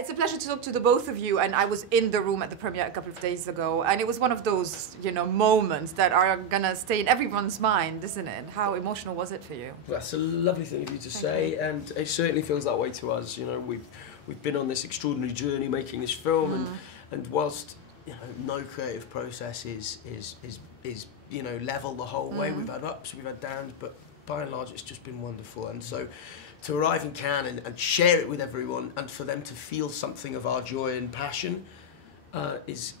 It's a pleasure to talk to the both of you, and I was in the room at the premiere a couple of days ago, and it was one of those, you know, moments that are gonna stay in everyone's mind, isn't it? How emotional was it for you? That's a lovely thing of you to say, and it certainly feels that way to us. You know, we've been on this extraordinary journey making this film, and whilst you know no creative process is you know level the whole way. We've had ups, we've had downs, but by and large it's just been wonderful. And so to arrive in Cannes and share it with everyone, and for them to feel something of our joy and passion is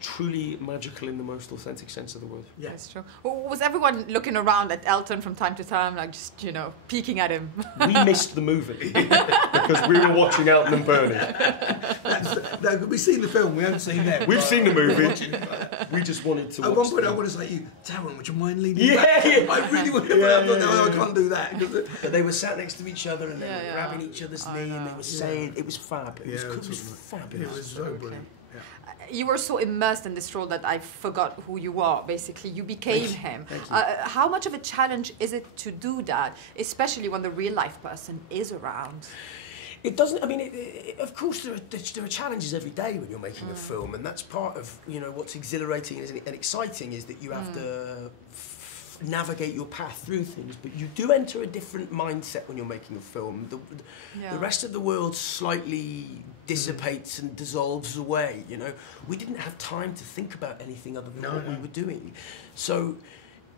truly magical in the most authentic sense of the word. Yeah, that's true. Well, was everyone looking around at Elton from time to time, like just, you know, peeking at him? We missed the movie because we were watching Elton and Bernie. We've seen the film, we haven't seen them. We've seen the movie. We just wanted to watch. At one point, I want to say, "You, Taron, would you mind leading back?" Yeah. I really want to. I thought, no, I can't do that. But they were sat next to each other and they were grabbing each other's knee and they were saying it was fab. It was fabulous. It was so brilliant. You were so immersed in this role that I forgot who you are, basically. You became him. How much of a challenge is it to do that, especially when the real-life person is around? It doesn't, I mean, of course there are challenges every day when you're making a film, and that's part of, you know, what's exhilarating and exciting is that you have to navigate your path through things, but you do enter a different mindset when you're making a film. The rest of the world slightly dissipates and dissolves away, you know. We didn't have time to think about anything other than what we were doing. So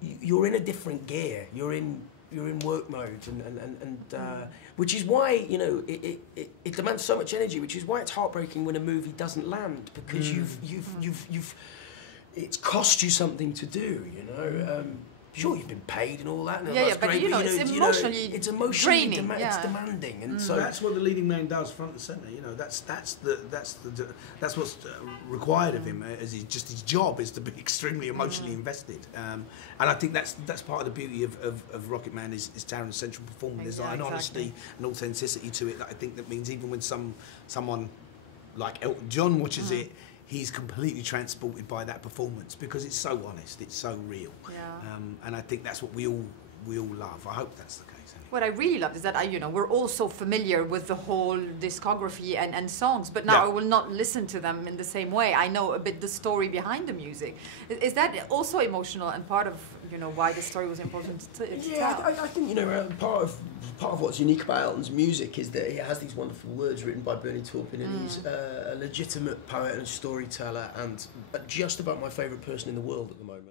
you're in a different gear, you're in work mode, and which is why, you know, it demands so much energy, which is why it's heartbreaking when a movie doesn't land, because it's cost you something to do, you know. Sure, you've been paid and all that, and that's but great, you know, it's emotionally draining, draining. It's demanding, and so that's what the leading man does, front and centre. You know, that's what's required of him. As his job is to be extremely emotionally invested, and I think that's part of the beauty of ROCKETMAN is Taron's central performance. There's an honesty and authenticity to it that I think that means even when someone like Elton John watches it, he's completely transported by that performance because it's so honest, it's so real, and I think that's what we all love. I hope that's the case. Anyway. What I really love is that you know, we're all so familiar with the whole discography and songs, but now I will not listen to them in the same way. I know a bit the story behind the music. Is that also emotional and part of, you know, why the story was important to tell? I think, you know, part of what's unique about Elton's music is that he has these wonderful words written by Bernie Taupin, and he's a legitimate poet and storyteller, and just about my favourite person in the world at the moment.